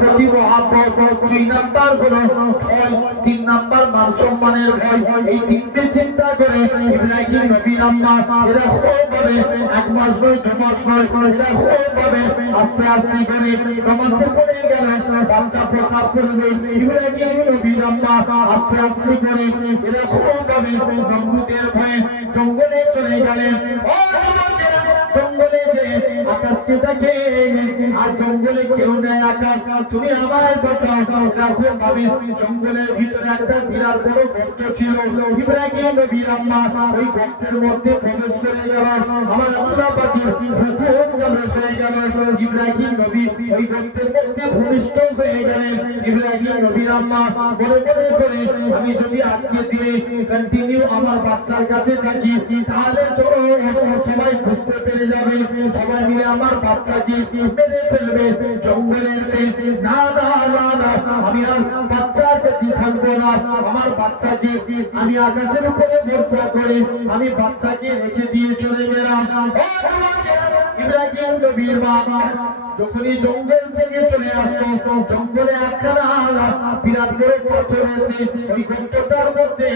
প্রতি মহব্বত, 2 নাম্বার হলো ভয়, 3 নাম্বার মান সম্মানের ভয়। এই তিনটে চিন্তা করে ইব্রাহিম নবীর আম্মা এরা ভাবে 1 মাস নয় 2 মাস নয় এরা ভাবে আস্তে আস্তে করে নমাজে পড়ে গেল, বাচ্চা প্রসাব করবে। ইব্রাহিম নবীর আম্মা আস্তে আস্তে করে এরা ভাবে নমরুদের ভয়ে জঙ্গলে চলে গেলেন। জঙ্গলে যে আকাশকে দেখে আর জঙ্গলে কেউ নেই আকাশ, তুমি আমার বাঁচাও। তখন ভাবে জঙ্গলের ভিতরে একটা বিরাট বড় গর্ত ছিল। ইব্রাহিম নবীর আম্মা ওই গর্তের মধ্যে প্রবেশ করে গেল। আমার আল্লাহ পাকের হুকুম চালু হয়ে গেল। ইব্রাহিম নবী ওই গর্তের মধ্যে ভূমিষ্ঠ হয়ে গেলেন। ইব্রাহিম নবীর আম্মা বলে করে আমি যদি আজকে দিনে কন্টিনিউ আমার বাচ্চার কাছে থাকি তাহলে তো সবাই বুঝতে পেরে যাবে, সবাই মিলে আমার বাচ্চাকে মেরে ফেলবে। জঙ্গলে এসে না না না না, আমি আর বাচ্চার কাছে থাকবো না। আমার বাচ্চাকে আমি আকাশের উপরে ভরসা করে আমি বাচ্চাকে রেখে দিয়ে চলে গেলাম। ইব্রাহিম নবীর মা যখনই জঙ্গল থেকে চলে আসতো, জঙ্গলে একখানা বিরাট বড় পাথর এসে ওই গর্তটার মধ্যে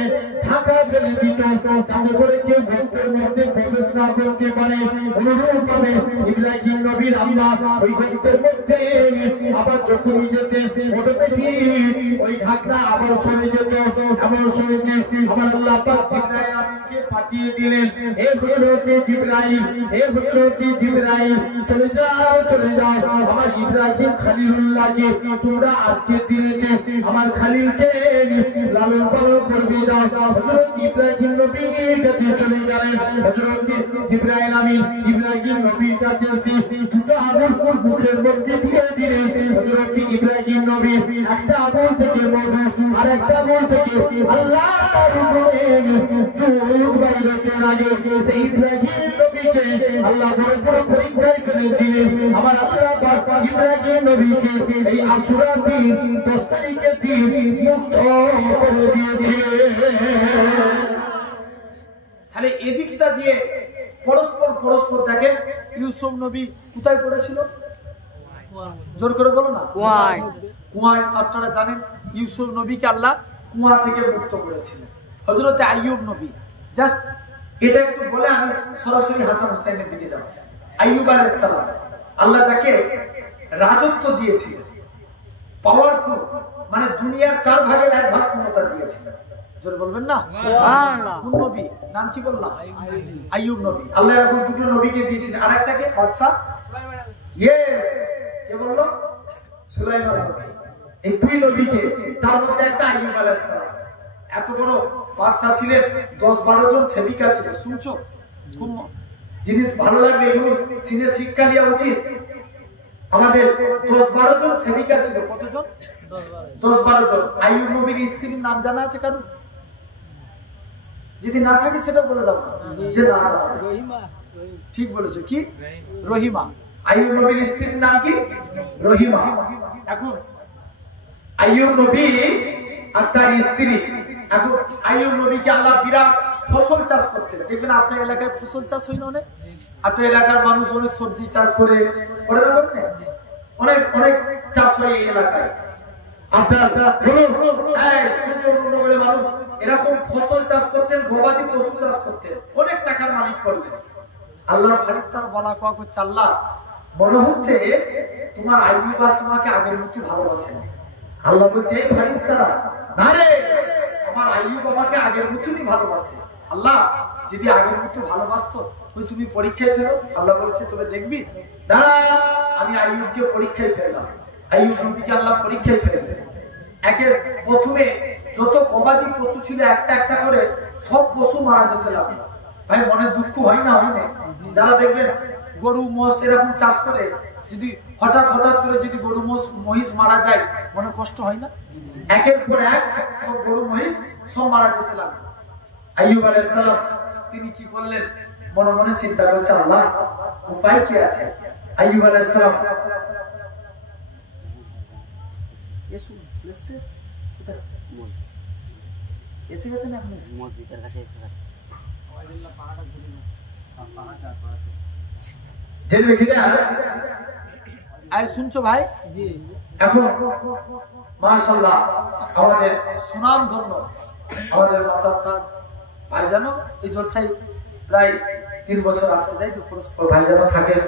ঢাকা ফেলে দিত, যাতে করে কেউ গর্তের মধ্যে প্রবেশ না করতে পারে। অনুরূপ ভাবে ইব্রাহিম নবীর আম্মা ওই গর্তের মধ্যে আবার যখনই যেতে অটোমেটিক ওই ঢাকনা আবার সরে যেত। এমন সময় আমার আল্লাহ পাক জিবরাইলকে পাঠিয়ে দিলেন, হে হযরতে জিবরাইল, হে হযরতে জিবরাইল, চলে যাও চলে যাও আমার ইব্রাহিম খলিলুল্লাহকে তোমরা আজকে দিনে আমার খলিলকে লালন পালন করবে। যাও হযরত ইব্রাহিম নবীর কাছে চলে গেলেন। হযরত জিবরাইল আমিন ইব্রাহিম নবীর কাছে এসে দুটো আঙুল মুখের মধ্যে দিয়ে দিলেন। হযরত ইব্রাহিম নবী একটা আঙুল থেকে মধু আর একটা আঙুল থেকে আল্লাহর উপরে দুধ বাইরে আগে সেই ইব্রাহিম নবীকে আল্লাহ বড় বড় পরীক্ষায় করেছিলেন। আমার আল্লাহ পাক ইব্রাহিম নবীকে এই আশুরার দিন 10 তারিখের দিন মুক্ত করে দিয়েছে। তাহলে এদিকটা দিয়ে পরস্পর দেখেন ইউসুফ নবী কোথায় পড়েছিল? জোর করে বলো না, কুয়ায়। আপনারা জানেন ইউসুফ নবীকে আল্লাহ কুয়া থেকে মুক্ত করেছিলেন। হযরতে আইয়ুব নবী, জাস্ট এটা একটু বলে আমি সরাসরি হাসান হুসাইনের দিকে যাব। আইয়ুব আলাইহিস সালাম আল্লাহ তাকে রাজত্ব দিয়েছিলেন, পাওয়ারফুল, মানে দুনিয়ার 4 ভাগের 1 ভাগ ক্ষমতা দিয়েছিলেন। জোরে বলবেন না সুবহানাল্লাহ। কোন নবী নাম কি বললাম? আইয়ুব নবী। আল্লাহ এখন দুটো নবীকে দিয়েছিলেন, আরেকটাকে বাদশা, ইয়েস, কে বললো? সুলাইমান নবী। এই 2 নবীকে, তার মধ্যে একটা আইয়ুব আলাইহিস সালাম। এত বড় বাদশা ছিলেন, 10-12 জন সেবিকা ছিল। শুনছো খুব জিনিস ভালো লাগবে, এগুলো সিনে শিক্ষা নেওয়া উচিত। আমাদের 10-12 জন সেবিকা ছিল। কতজন? 10-12 জন। আইয়ুব নবীর স্ত্রীর নাম জানা আছে কারো? যদি না থাকে সেটা বলে দাও যে না জানা। রহিমা। ঠিক বলেছো, কি? রহিমা। আইয়ুব নবীর স্ত্রীর নাম কি? রহিমা। এখন আইয়ুব নবী আর তার স্ত্রী, এখন আইয়ুব নবীকে আল্লাহ বিরাট ফসল চাষ করতে, দেখবেন আপনার এলাকায় ফসল চাষ হয় না অনেক? আপনার এলাকার মানুষ অনেক সবজি চাষ করে অনেক অনেক চাষ হয় এই এলাকায়। মানুষ এরকম ফসল চাষ করতেন, গবাদি পশু চাষ করতেন, অনেক টাকার মালিক করলেন। আল্লাহর ফেরেশতারা বলা কোয়া করছে, আল্লাহ মনে হচ্ছে তোমার আইয়ুব তোমাকে আগের মতো ভালোবাসে না। আল্লাহ বলছে, এই ফেরেশতারা, না রে, আমার আইয়ুব আমাকে আগের মতনই ভালোবাসে। আল্লাহ যদি আগের মতো ভালোবাসতো ওই তুমি পরীক্ষায় ফেলো। আল্লাহ বলছে, তবে দেখবি না, আমি আইয়ুবকে পরীক্ষায় ফেললাম। আইয়ুব নবীকে আল্লাহ পরীক্ষায় ফেললেন। একের প্রথমে যত গবাদি পশু ছিল একটা একটা করে সব পশু মারা যেতে লাগলো। ভাই মনে দুঃখ হয় না? হয় না? যারা দেখবেন গরু মোষ এরকম চাষ করে, যদি হঠাৎ করে যদি গরু মহিষ মারা যায় মনে কষ্ট হয় না? একের পর এক সব গরু মহিষ সব মারা যেতে লাগলো। আইয়ুব আলাইহিস সালাম তিনি কি করলেন? মনে মনে চিন্তা করছে, আল্লাহ উপায় কি আছে? আইয়ুব আলাইহিস সালাম এসে গেছেন, এখন মসজিদের কাছে এসে গেছে। আয় শুনছো ভাই? এখন মাশাআল্লাহ আমাদের সুনাম ধন্য আমাদের মাতার তাজ ভাই জানো এই জলসাই প্রায় 3 বছর আসছে তাই তো পরস্পর ভাই জানো থাকেন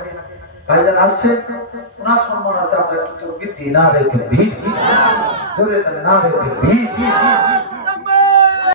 ভাইজান আসছে ওনার সম্মানার্থে আমরা একটু বৃদ্ধি না রেখে জোরে না রেখে